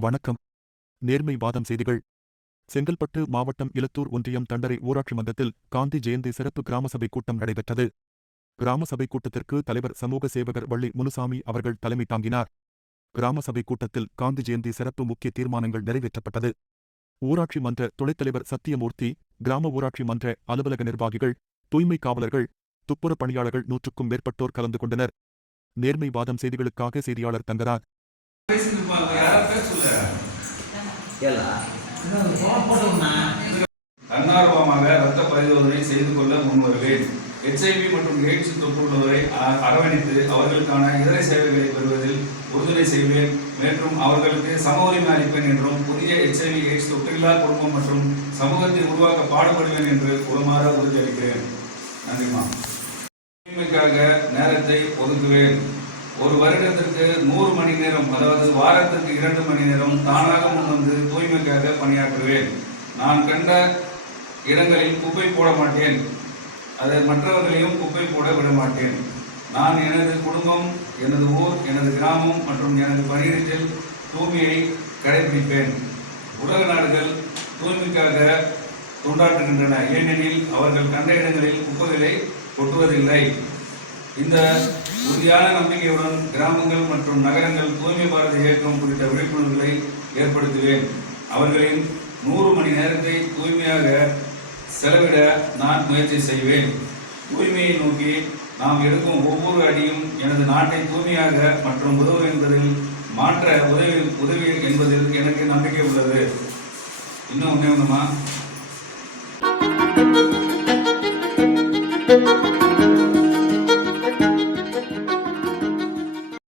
வணக்கம். நேர்மை வாதம் செய்திகள். செங்கல்பட்டு மாவட்டம் இலத்தூர் ஒன்றியம் தண்டரை ஊராட்சி மன்றத்தில் காந்தி ஜெயந்தி சிறப்பு கிராம சபை கூட்டம் நடைபெற்றது. கிராம சபை கூட்டத்திற்கு தலைவர் சமூக சேவகர் வள்ளி முனுசாமி அவர்கள் தலைமை தாங்கினார். கிராம சபை கூட்டத்தில் காந்தி ஜெயந்தி சிறப்பு முக்கிய தீர்மானங்கள் நிறைவேற்றப்பட்டது. ஊராட்சி மன்ற துணைத்தலைவர் சத்தியமூர்த்தி கிராம ஊராட்சி மன்ற அலுவலக நிர்வாகிகள் தூய்மை காவலர்கள் துப்புரப் பணியாளர்கள் நூற்றுக்கும் மேற்பட்டோர் கலந்து கொண்டனர். நேர்மை வாதம் செய்திகளுக்காக செய்தியாளர் தங்கராஜ். தன்னார்வமாக ரத்த பரிசோதனை செய்து கொள்ள முன்வருவேன். எச்ஐவி மற்றும் எய்ட்ஸ் தொற்றுள்ளவரை அரவணைத்து அவர்களுக்கான இதர சேவைகளை பெறுவதில் உறுதுணை செய்வேன். மற்றும் அவர்களுக்கு சம உரிமை அளிப்பேன் என்றும் புதிய எச்ஐவி எய்ட்ஸ் தொற்றில்லா குடும்பம் மற்றும் சமூகத்தை உருவாக்க பாடுபடுவேன் என்று உளமாற உறுதியளிக்கிறேன். நன்றிமா தூய்மைக்காக நேரத்தை ஒதுக்குவேன். ஒரு வருடத்திற்கு நூறு மணி நேரம் அதாவது வாரத்திற்கு இரண்டு மணி நேரம் தானாக முன்வந்து தூய்மைக்காக பணியாற்றுவேன். நான் கண்ட இடங்களில் குப்பை போட மாட்டேன். அதை மற்றவர்களையும் குப்பை போட விட மாட்டேன். நான் எனது குடும்பம் எனது ஊர் எனது கிராமம் மற்றும் எனது பணியிடத்தில் தூய்மையை கடைபிடிப்பேன். உலக நாடுகள் தூய்மைக்காக கொண்டாடுகின்றன ஏனெனில் அவர்கள் கண்ட இடங்களில் குப்பைகளை கொட்டுவதில்லை. இந்த உறுதியான நம்பிக்கையுடன் கிராமங்கள் மற்றும் நகரங்கள் தூய்மை பாரத இயக்கம் குறித்த விழிப்புணர்வுகளை ஏற்படுத்துவேன். அவர்களின் நூறு மணி நேரத்தை தூய்மையாக செலவிட நான் முயற்சி செய்வேன். தூய்மையை நோக்கி நாம் எடுக்கும் ஒவ்வொரு அடியும் எனது நாட்டை தூய்மையாக மற்றும் உதவு என்பதில் மாற்ற உதவி உதவி என்பதில் எனக்கு நம்பிக்கை உள்ளது. இன்னும் ஒன்றே ஒன்றுமா